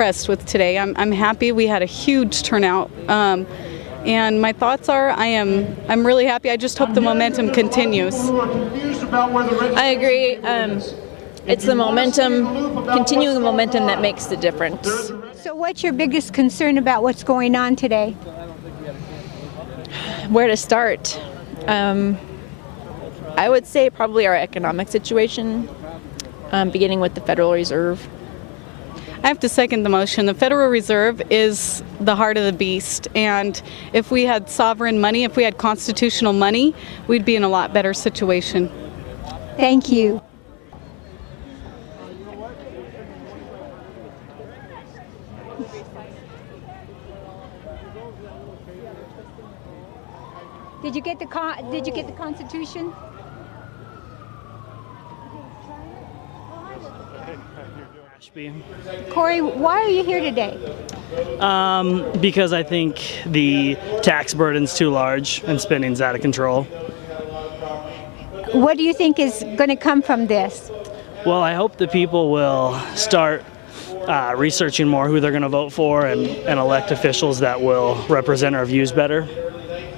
impressed with today. I'm happy. We had a huge turnout. And my thoughts are I'm really happy. I just hope the momentum continues. I agree. It's the momentum, continuing the momentum that makes the difference. So what's your biggest concern about what's going on today? Where to start? I would say probably our economic situation, beginning with the Federal Reserve. I have to second the motion. The Federal Reserve is the heart of the beast, and if we had sovereign money, if we had constitutional money, we'd be in a lot better situation. Thank you. Did you get the Constitution? Corey, why are you here today? Because I think the tax burden's too large and spending's out of control. What do you think is going to come from this? Well, I hope the people will start researching more who they're going to vote for and elect officials that will represent our views better.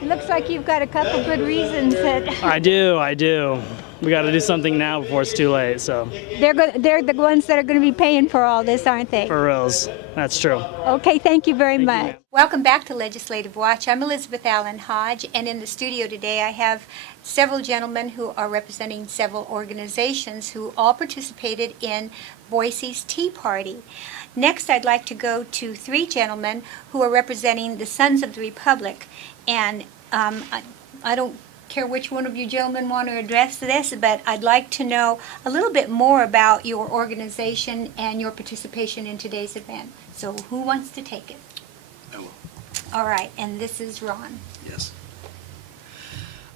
It looks like you've got a couple good reasons that... I do. We got to do something now before it's too late, so. They're the ones that are going to be paying for all this, aren't they? For reals. That's true. Okay, thank you very much. You, Welcome back to Legislative Watch. I'm Elizabeth Allen Hodge, and in the studio today I have several gentlemen who are representing several organizations who all participated in Boise's Tea Party. Next, I'd like to go to three gentlemen who are representing the Sons of the Republic. And I don't care which one of you gentlemen want to address this, but I'd like to know a little bit more about your organization and your participation in today's event. So who wants to take it? I will. All right, and this is Ron. Yes.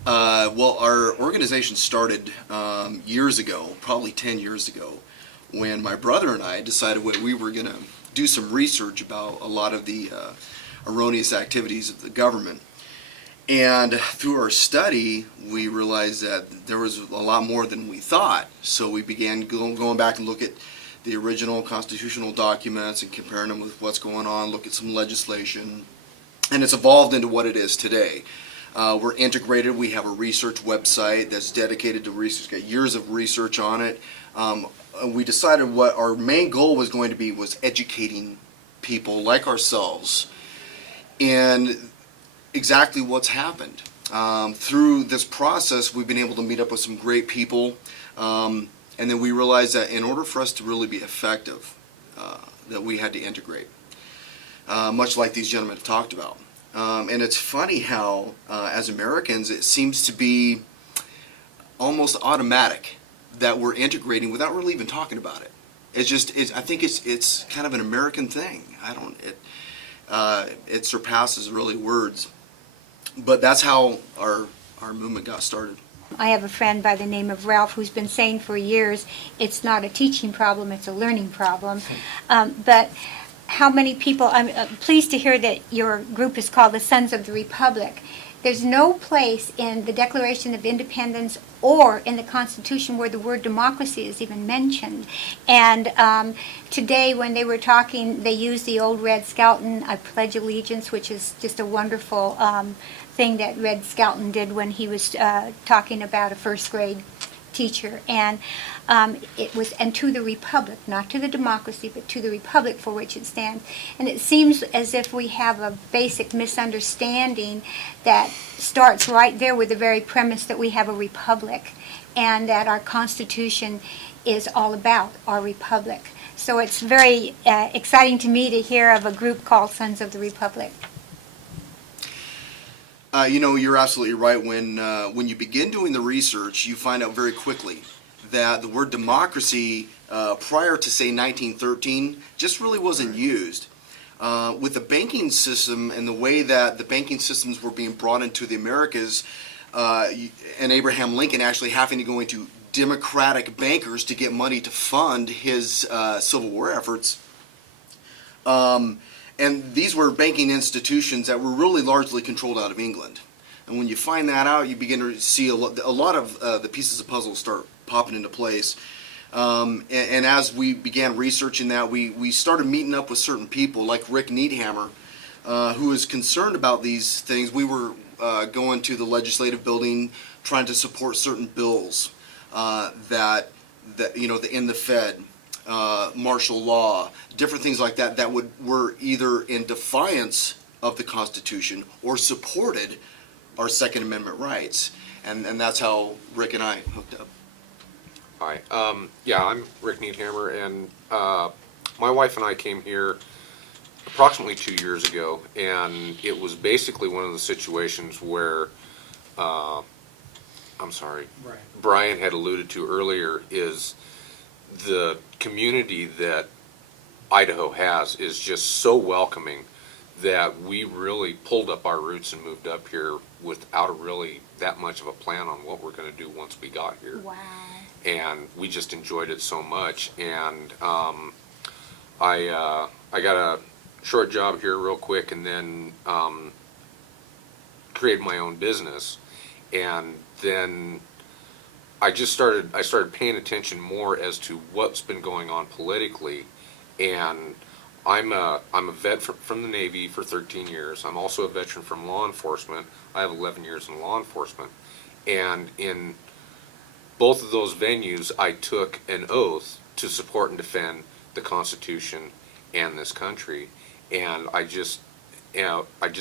Well, our organization started years ago, probably 10 years ago, when my brother and I decided we were going to do some research about a lot of the erroneous activities of the government. And through our study, we realized that there was a lot more than we thought. So we began going back and look at the original constitutional documents and comparing them with what's going on, look at some legislation. And it's evolved into what it is today. We're integrated. We have a research website that's dedicated to research, got years of research on it. We decided what our main goal was going to be was educating people like ourselves in exactly what's happened. Through this process, we've been able to meet up with some great people, and then we realized that in order for us to really be effective, that we had to integrate, much like these gentlemen have talked about. And it's funny how, as Americans, it seems to be almost automatic that we're integrating without really even talking about it. It's just, I think it's kind of an American thing. It surpasses really words. But that's how our movement got started. I have a friend by the name of Ralph who's been saying for years it's not a teaching problem, it's a learning problem. But how many people, I'm pleased to hear that your group is called the Sons of the Republic. There's no place in the Declaration of Independence or in the Constitution where the word democracy is even mentioned. And today when they were talking, they used the old Red Skelton, I Pledge Allegiance, which is just a wonderful thing that Red Skelton did when he was talking about a first grade teacher. And it was, and to the Republic, not to the democracy, but to the Republic for which it stands. And it seems as if we have a basic misunderstanding that starts right there with the very premise that we have a republic and that our Constitution is all about our republic. So it's very exciting to me to hear of a group called Sons of the Republic. You know, you're absolutely right. When you begin doing the research, you find out very quickly that the word democracy, prior to, say, 1913, just really wasn't used. With the banking system and the way that the banking systems were being brought into the Americas, and Abraham Lincoln actually having to go into Democratic bankers to get money to fund his Civil War efforts, and these were banking institutions that were really largely controlled out of England. And when you find that out, you begin to see a lot of the pieces of puzzle start popping into place. And as we began researching that, we started meeting up with certain people like Rick Needhammer, who is concerned about these things. We were going to the legislative building trying to support certain bills that in the Fed, martial law, different things like that that were either in defiance of the Constitution or supported our Second Amendment rights. And that's how Rick and I hooked up. Hi. Yeah, I'm Rick Needhammer, and my wife and I came here approximately 2 years ago, and it was basically one of the situations where, Brian had alluded to earlier, is the community that Idaho has is just so welcoming that we really pulled up our roots and moved up here without really that much of a plan on what we're going to do once we got here. Wow. And we just enjoyed it so much. And I got a short job here real quick, and then created my own business. And then I started paying attention more as to what's been going on politically. And I'm a vet from the Navy for 13 years. I'm also a veteran from law enforcement. I have 11 years in law enforcement. And in both of those venues, I took an oath to support and defend the Constitution and this country. And I just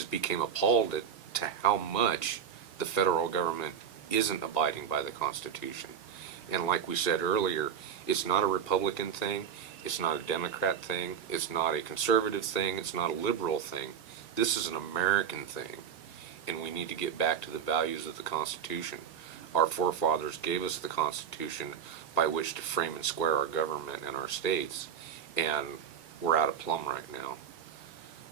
became appalled to how much the federal government isn't abiding by the Constitution. And like we said earlier, it's not a Republican thing. It's not a Democrat thing. It's not a conservative thing. It's not a liberal thing. This is an American thing, and we need to get back to the values of the Constitution. Our forefathers gave us the Constitution by which to frame and square our government and our states, and we're out of plumb right now.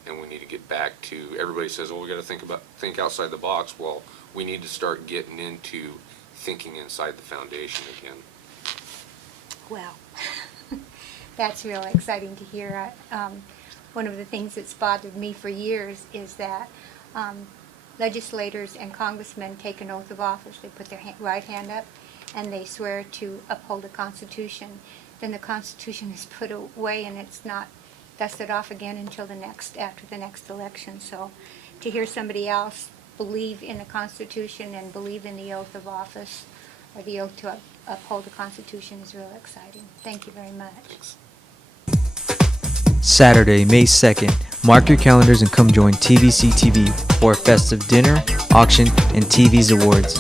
And we need to get back to, everybody says, well, we got to think outside the box. Well, we need to start getting into thinking inside the foundation again. Well, that's real exciting to hear. One of the things that's bothered me for years is that legislators and congressmen take an oath of office. They put their right hand up and they swear to uphold the Constitution. Then the Constitution is put away and it's not dusted off again until after the next election. So to hear somebody else believe in the Constitution and believe in the oath of office or the oath to uphold the Constitution is real exciting. Thank you very much. Thanks. Saturday, May 2nd. Mark your calendars and come join TVC TV for a festive dinner, auction, and TV's awards.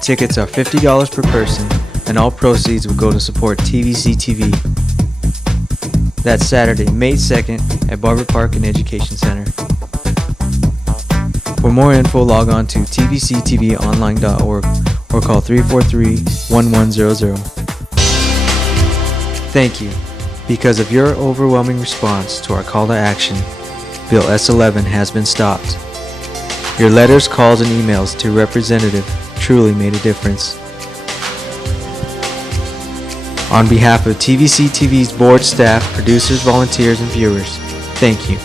Tickets are $50 per person, and all proceeds will go to support TVC TV. That's Saturday, May 2nd at Barber Park and Education Center. For more info, log on to tvctvonline.org or call 343-1100. Thank you. Because of your overwhelming response to our call to action, Bill S-11 has been stopped. Your letters, calls, and emails to Representative truly made a difference. On behalf of TVC TV's board, staff, producers, volunteers, and viewers, thank you.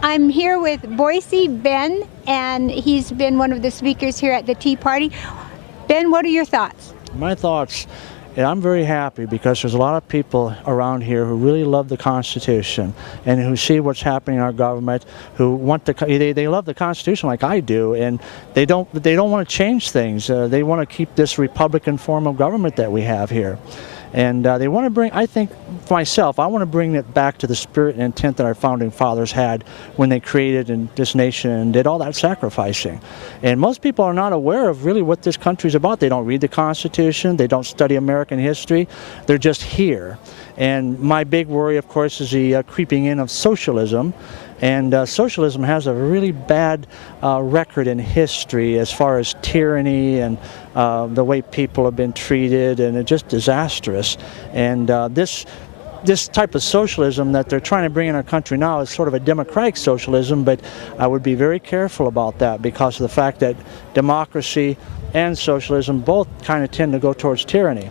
I'm here with Boise Ben, and he's been one of the speakers here at the Tea Party. Ben, what are your thoughts? My thoughts, and I'm very happy because there's a lot of people around here who really love the Constitution and who see what's happening in our government, who want they love the Constitution like I do, and they don't want to change things. They want to keep this Republican form of government that we have here. And they want to bring, I think, for myself, I want to bring it back to the spirit and intent that our founding fathers had when they created this nation and did all that sacrificing. And most people are not aware of really what this country's about. They don't read the Constitution. They don't study American history. They're just here. And my big worry, of course, is the creeping in of socialism. And socialism has a really bad record in history as far as tyranny and the way people have been treated, and it's just disastrous. And this this type of socialism that they're trying to bring in our country now is sort of a democratic socialism, but I would be very careful about that because of the fact that democracy and socialism both kind of tend to go towards tyranny.